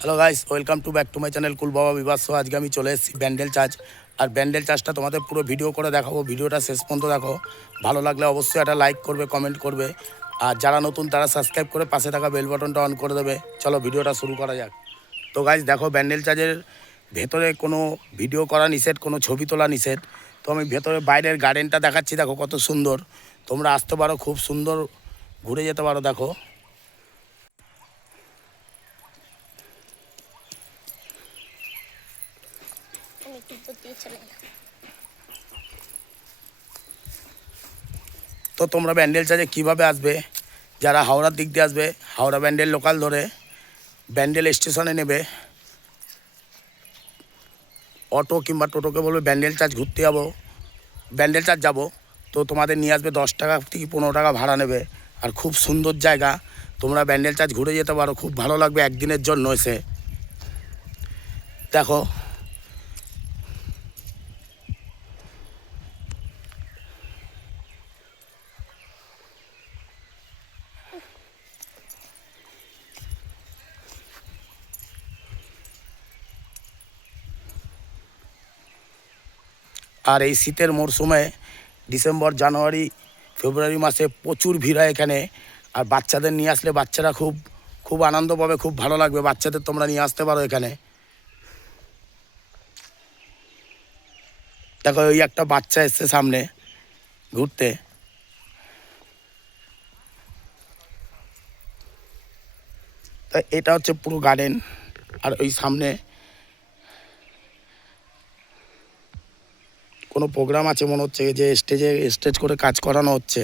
Hello guys, welcome to back to my channel cool baba Bibas. আজকে আমি চলে এসেছি ব্যান্ডেল চার্চ। আর ব্যান্ডেল চার্চটা তোমাদের পুরো ভিডিও করে দেখাবো। ভিডিওটা শেষ পর্যন্ত দেখো, ভালো লাগলে অবশ্যই একটা লাইক করবে, কমেন্ট করবে। আর যারা নতুন তারা সাবস্ক্রাইব করে পাশে থাকা বেল বাটনটা অন করে দেবে। চলো ভিডিওটা শুরু করা যাক। তো গাইস দেখো, ব্যান্ডেল চার্চের ভেতরে কোনো ভিডিও করা নিষেধ, কোনো ছবি তোলা নিষেধ। তো আমি ভেতরে বাইরের গার্ডেনটা দেখাচ্ছি, দেখো কত সুন্দর। তোমরা আসতে পারো, খুব সুন্দর ঘুরে যেতে পারো। দেখো তো তোমরা ব্যান্ডেল চার্চে কীভাবে আসবে, যারা হাওড়ার দিক দিয়ে আসবে, হাওড়া ব্যান্ডেল লোকাল ধরে ব্যান্ডেল স্টেশনে নেবে, অটো কিংবা টোটোকে বলবে ব্যান্ডেল চার্চ ঘুরতে যাবো, ব্যান্ডেল চার্চ যাবো। তো তোমাদের নিয়ে আসবে, 10 টাকা থেকে 15 টাকা ভাড়া নেবে। আর খুব সুন্দর জায়গা, তোমরা ব্যান্ডেল চার্চ ঘুরে যেতে পারো, খুব ভালো লাগবে একদিনের জন্য এসে। দেখো আর এই শীতের মরশুমে ডিসেম্বর, জানুয়ারি, ফেব্রুয়ারি মাসে প্রচুর ভিড় হয় এখানে। আর বাচ্চাদের নিয়ে আসলে বাচ্চারা খুব খুব আনন্দ পাবে, খুব ভালো লাগবে। বাচ্চাদের তোমরা নিয়ে আসতে পারো এখানে। দেখো ওই একটা বাচ্চা এসছে সামনে ঘুরতে। তা এটা হচ্ছে পুরো গার্ডেন। আর ওই সামনে কোনো প্রোগ্রাম আছে মনে হচ্ছে, যে স্টেজ করে কাজ করানো হচ্ছে।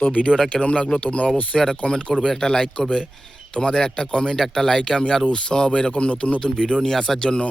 তো ভিডিওটা কেরম লাগলো তোমরা অবশ্যই একটা কমেন্ট করবে, একটা লাইক করবে। তোমাদের একটা কমেন্ট, একটা লাইকে আমি আরও উৎসাহ হবে এরকম নতুন নতুন ভিডিও নিয়ে আসার জন্য।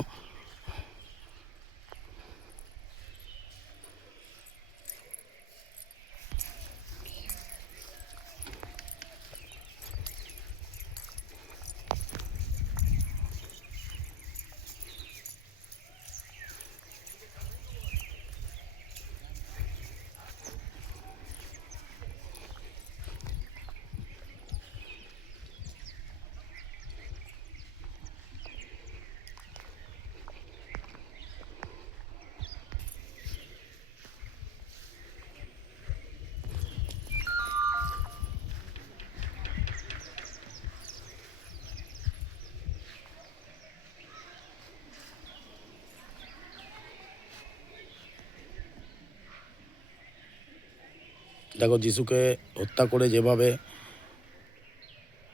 দেখো যিশুকে হত্যা করে যেভাবে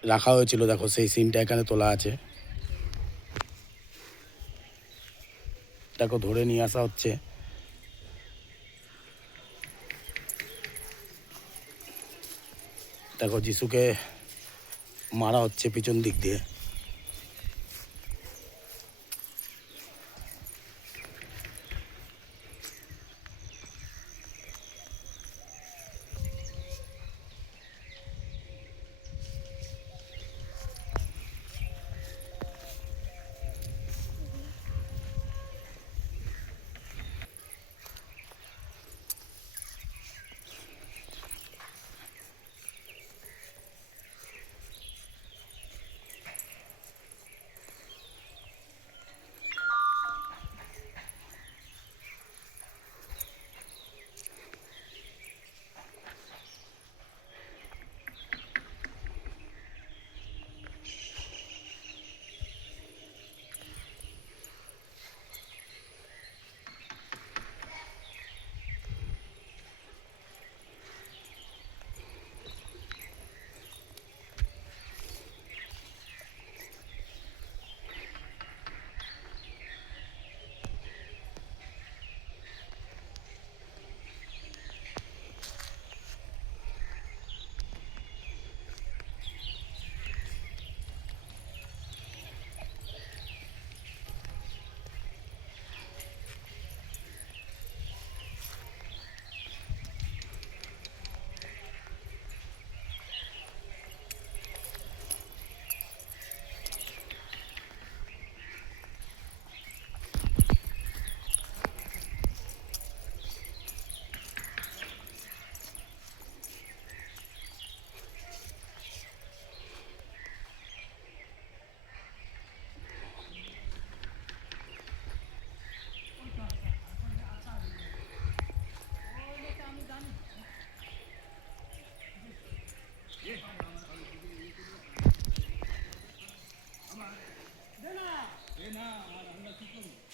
রাখা হয়েছিল, দেখো সেই সিনটা এখানে তোলা আছে। দেখো ধরে নিয়ে আসা হচ্ছে। দেখো যিশুকে মারা হচ্ছে পিছন দিক দিয়ে।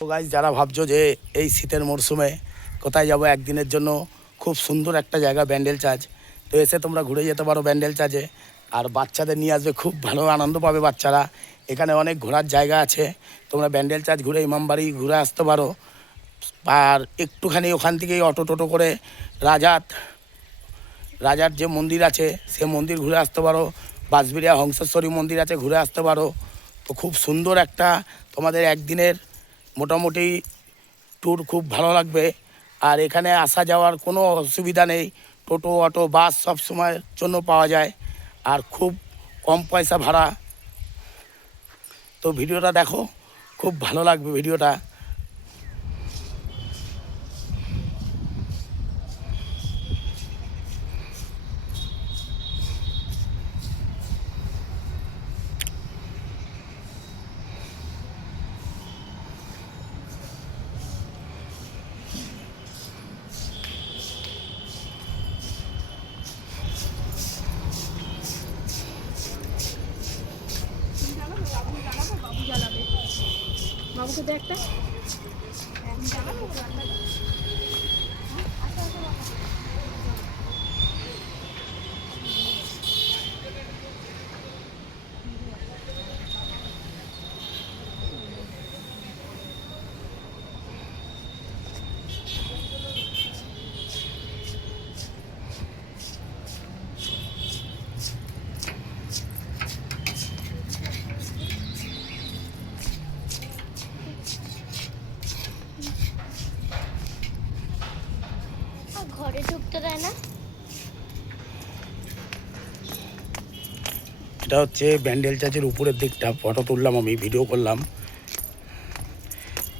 তো গাইস, যারা ভাবছো যে এই শীতের মরশুমে কোথায় যাব একদিনের জন্য, খুব সুন্দর একটা জায়গা ব্যান্ডেল চার্চ। তো এসে তোমরা ঘুরে যেতে পারো ব্যান্ডেল চার্চে। আর বাচ্চাদের নিয়ে আসবে, খুব ভালো আনন্দ পাবে বাচ্চারা। এখানে অনেক ঘোরার জায়গা আছে, তোমরা ব্যান্ডেল চার্চ ঘুরে ইমামবাড়ি ঘুরে আসতে পারো। আর একটুখানি ওখান থেকেই অটো টোটো করে রাজার যে মন্দির আছে সে মন্দির ঘুরে আসতে পারো। বাঁশবেড়িয়া হংসেশ্বরী মন্দির আছে, ঘুরে আসতে পারো। তো খুব সুন্দর একটা তোমাদের একদিনের মোটামুটি ট্যুর, খুব ভালো লাগবে। আর এখানে আসা যাওয়ার কোনো অসুবিধা নেই, টোটো অটো বাস সব সময়ের জন্য পাওয়া যায়, আর খুব কম পয়সা ভাড়া। তো ভিডিওটা দেখো, খুব ভালো লাগবে ভিডিওটা। বাবুকে দে একটা। ঘরে ঢুকতে দেয় না। এটা হচ্ছে ব্যান্ডেল চার্চের উপরের দিকটা, ফটো তুললাম, আমি ভিডিও করলাম।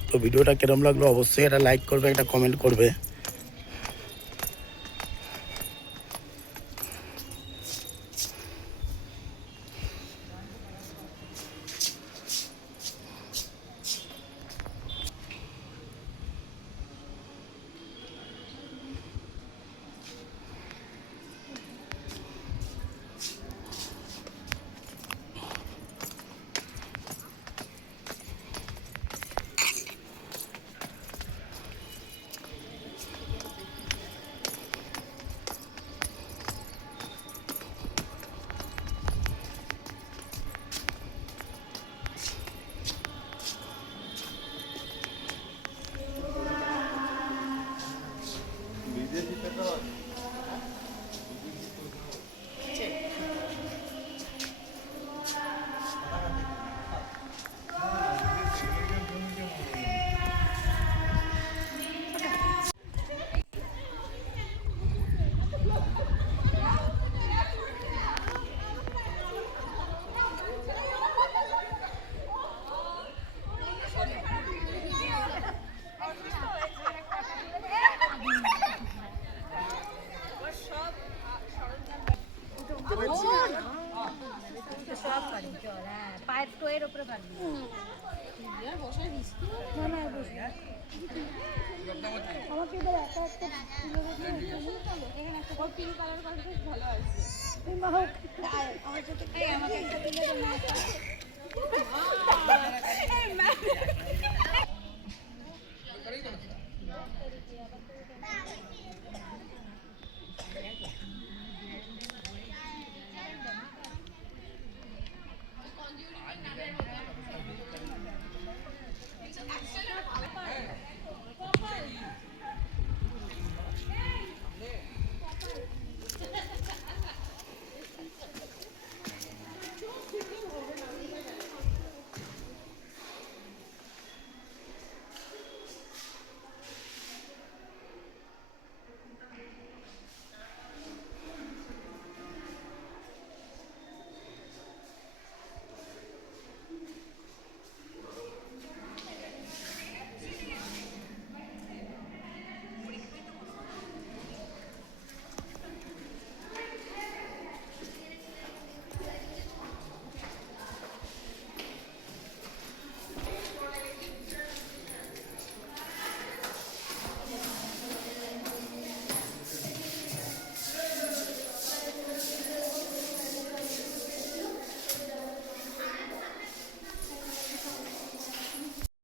তো ভিডিওটা কিরম লাগলো অবশ্যই এটা লাইক করবে, একটা কমেন্ট করবে। পায়ের টোয়ের উপরে পারবি আমাকে এবার একা একটা এখানে একটা পিঙ্ক কালার ভালো আসছে আমার সাথে আমাকে একটা